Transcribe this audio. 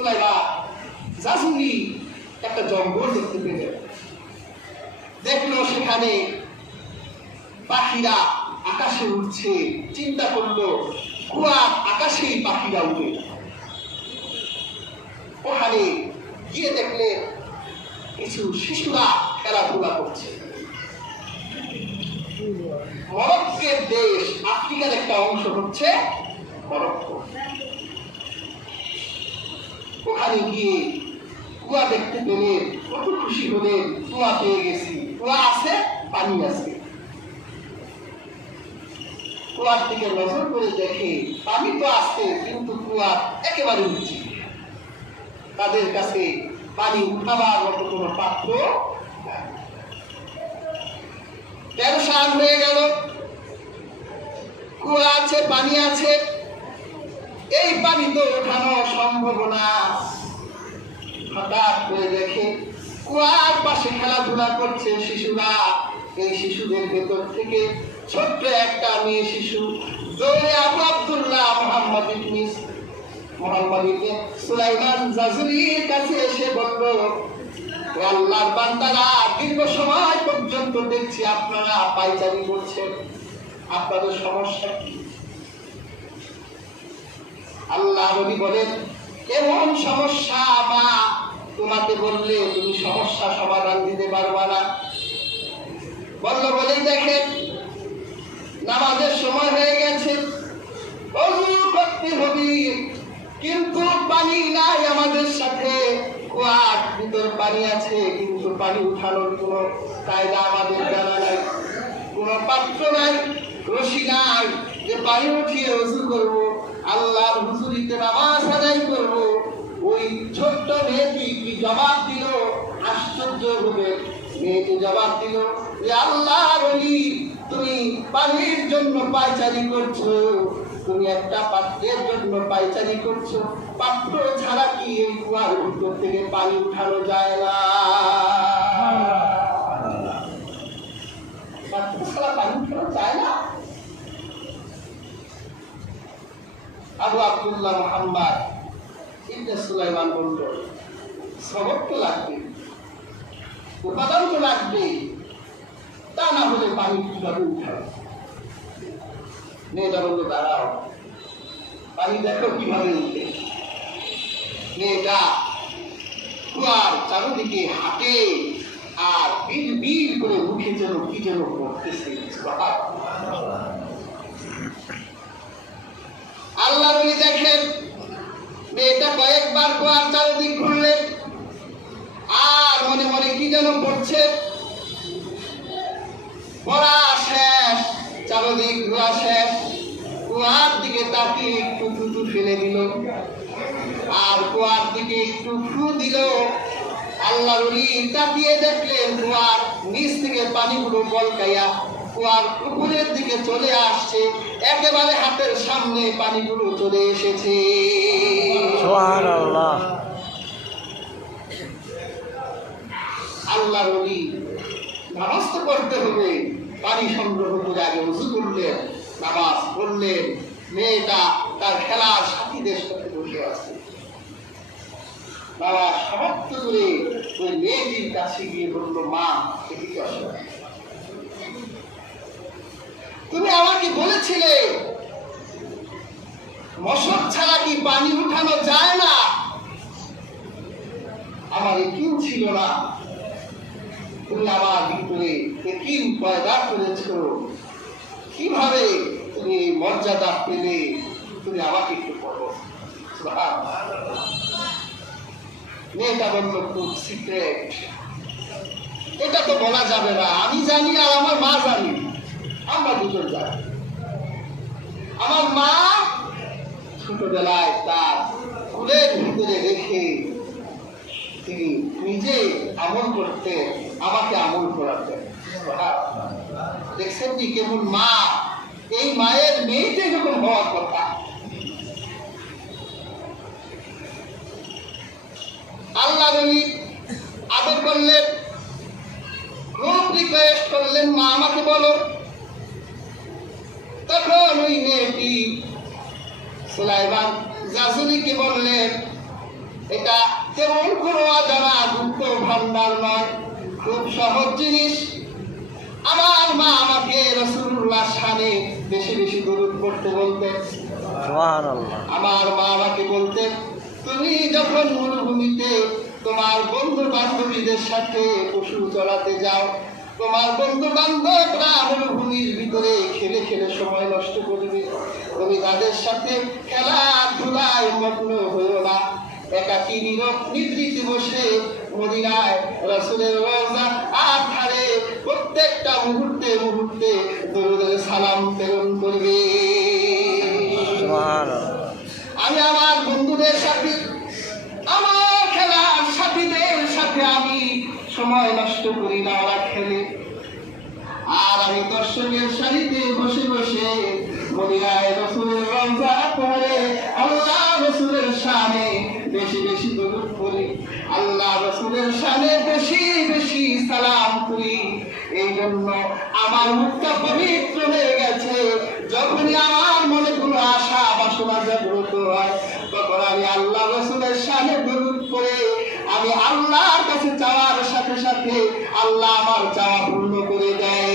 সুলাইমান জাজুরি একটা জঙ্গল দেখতে পেলেন। দেখলো সেখানে পাখিরা আকাশে উঠছে। চিন্তা করলো কুয়ার আকাশেই পাখিরা উঠে। ওখানে গিয়ে দেখলেন কিছু শিশুরা খেলাধুলা করছে। মরক্কোর দেশ, আফ্রিকার একটা অংশ হচ্ছে মরক্কো। ওখানে গিয়ে কুয়া দেখতে পেলেন, কত খুশি হলেন। কুয়া পেয়ে গেছি, কুয়া আছে, পানি আছে। কুয়ার দিকে নজর করে দেখে পানি তো আছে, কিন্তু কুয়া একেবারে নিচে। তাদের কাছে পানি উঠাবার মতো কোনো পাত্র ব্যবসান হয়ে গেল। কুয়া আছে, পানি আছে, এই পানি তো ওঠানো সম্ভব না। হঠাৎ করে দেখে কুয়ার পাশে খেলাধুলা করছে শিশুরা। এই শিশুদের ভেতর থেকে ছোট্ট একটা মেয়ে শিশু দৌড়ে আবু আব্দুল্লাহ মোহাম্মদ ইবনে সুলাইমান জাজুরির কাছে এসে বলল, আল্লাহর বান্দারা, দীর্ঘ সময় পর্যন্ত দেখছি আপনারা পায়চারি করছেন, আপনাদের সমস্যা কি? আল্লাহ নবী বলেন, এমন সমস্যা মা তোমাকে বললে তুমি সমস্যা সমাধান দিতে পারবা না। বলল বলেই দেখেন, নামাজের সময় হয়ে গেছে, ওযু করতে হবে, কিন্তু পানি নাই আমাদের সাথে। কুয়ার ভিতর পানি আছে, কিন্তু পানি উঠানোর কোনো কায়দা আমাদের জানা নাই, কোনো পাত্র নাই, রশি নাই যে পানি উঠিয়ে ওযু করব, আল্লাহর হুজুরিতে নামাজ আদায় করব। ওই ছোট্ট মেয়েটি কি জবাব দিল? আশ্চর্য হবে। মেয়েটি জবাব দিল, আল্লাহর ওলি, তুমি পানির জন্য পায়চারি করছো, তুমি একটা পাত্রের জন্য পায়চারি করছো। পাত্র ছাড়া কি এই কুয়ার ভিতর থেকে পানি উঠানো যায় না? পাত্র ছাড়া পানি উঠানো যায় না? আবু আব্দুল্লাহ মুহাম্মদ ইবনে সুলাইমান বলল, সবক তো লাগবে, উপাদান তো লাগবে, তা না হলে পানি কিভাবে উঠাবে? মেয়েটা বললো, দাঁড়াও, পানি দেখো কিভাবে উঠে। মেয়েটা কুয়ার চারদিকে হাঁটে আর বিল বিল করে মুখে যেন কি যেন করতেছে। আল্লাহ নবী দেখেন, মেয়েটা কয়েকবার কুয়ার চারদিক ঘুরলেন আর মনে মনে কি যেন পড়ছে। পড়া শেষ, চারদিক ঘোরা শেষ, কুয়ার দিকে তাকিয়ে একটু থুতু ফেলে দিল আর কুয়ার দিকে একটু ফু দিল। আল্লাহর ওলি তাকিয়ে দেখলেন কুয়ার নিচ থেকে পানিগুলো বলকাইয়া কুয়ার উপরের দিকে চলে আসছে। একেবারে হাতের সামনে পানিগুলো চলে এসেছে। সুবহানাল্লাহ। আল্লাহর ওলি নামাজ তো করতে হবে, পানি সংগ্রহ করে আগে ওযু করলেন, নামাজ পড়লেন। মেয়েটা তার খেলার সাথীদের সাথে বসে আছে। বাবা সমাপ্ত করে ওই মেয়েটির কাছে গিয়ে বলল, মা, এদিকে আসো, তুমি আমাকে বলেছিলে মশক ছাড়া কি পানি উঠানো যায় না? আমার ইকিন ছিল না, তুমি আমার ভিতরে ইকিন পয়দা করেছো। কিভাবে তুমি মর্যাদা পেলে? তুমি আমাকে একটু বলো। মেয়েটা বলল, খুব সিক্রেট, এটা তো বলা যাবে না। আমি জানি আর আমার মা জানি, আমরা দুজন জানি। আমার মা ছোটবেলায় তার ফুলের ভিতরে রেখে তিনি নিজে আমল করতে, আমাকে আমল করাতেন। দেখছেন কি কেমন মা? এই মায়ের মেয়েতে যখন হওয়ার কথা। আল্লাহ নবী আদর করলেন, খুব রিকোয়েস্ট করলেন, মা আমাকে বলো। তখন ওই মেয়েটি সুলাইমান জাজুরিকে বললেন, এটা তেমন কোনো অজানা গুপ্ত ভান্ডার নয়, খুব সহজ জিনিস। আমার মা আমাকে রাসূলুল্লাহ শানে বেশি বেশি দরুদ পড়তে বলতেন। সুবহানাল্লাহ। আমার মা আমাকে বলতেন, তুমি যখন মরুভূমিতে তোমার বন্ধু বান্ধবীদের সাথে পশু চড়াতে যাও, তোমার বন্ধু বান্ধবরা মরুভূমির ভিতরে খেলে খেলে সময় নষ্ট করবে, তুমি তাদের সাথে খেলাধুলায় মগ্ন হইও না। একাকী নীরব নিভৃতে বসে মদিনায় রাসূলের রওজা আর ধারে প্রত্যেকটা মুহূর্তে মুহূর্তে দরুদের সালাম প্রেরণ করবে। সুবহানাল্লাহ। আমি আমার বন্ধুদের সাথে, আমার খেলার সাথীদের সাথে আমি সময় নষ্ট করি না, ওরা খেলে। আর আমি দর্শকের সারিতে বসে বসে মদিনায় রাসূলের রওজা পড়ে আল্লাহ রাসূলের শানে বেশি বেশি দরুদ পড়ি, আল্লাহ রাসূলের শানে বেশি বেশি সালাম করি। এই জন্য আমার মুখটা পবিত্র হয়ে গেছে। যখনই আমার মনে কোনো আশা বাসনা জাগ্রত হয়, তখন আমি আল্লাহ রাসূলের শানে দরুদ পড়ে আমি আল্লাহর কাছে চাওয়ার সাথে সাথে আল্লাহ আমার চাওয়া পূর্ণ করে দেয়।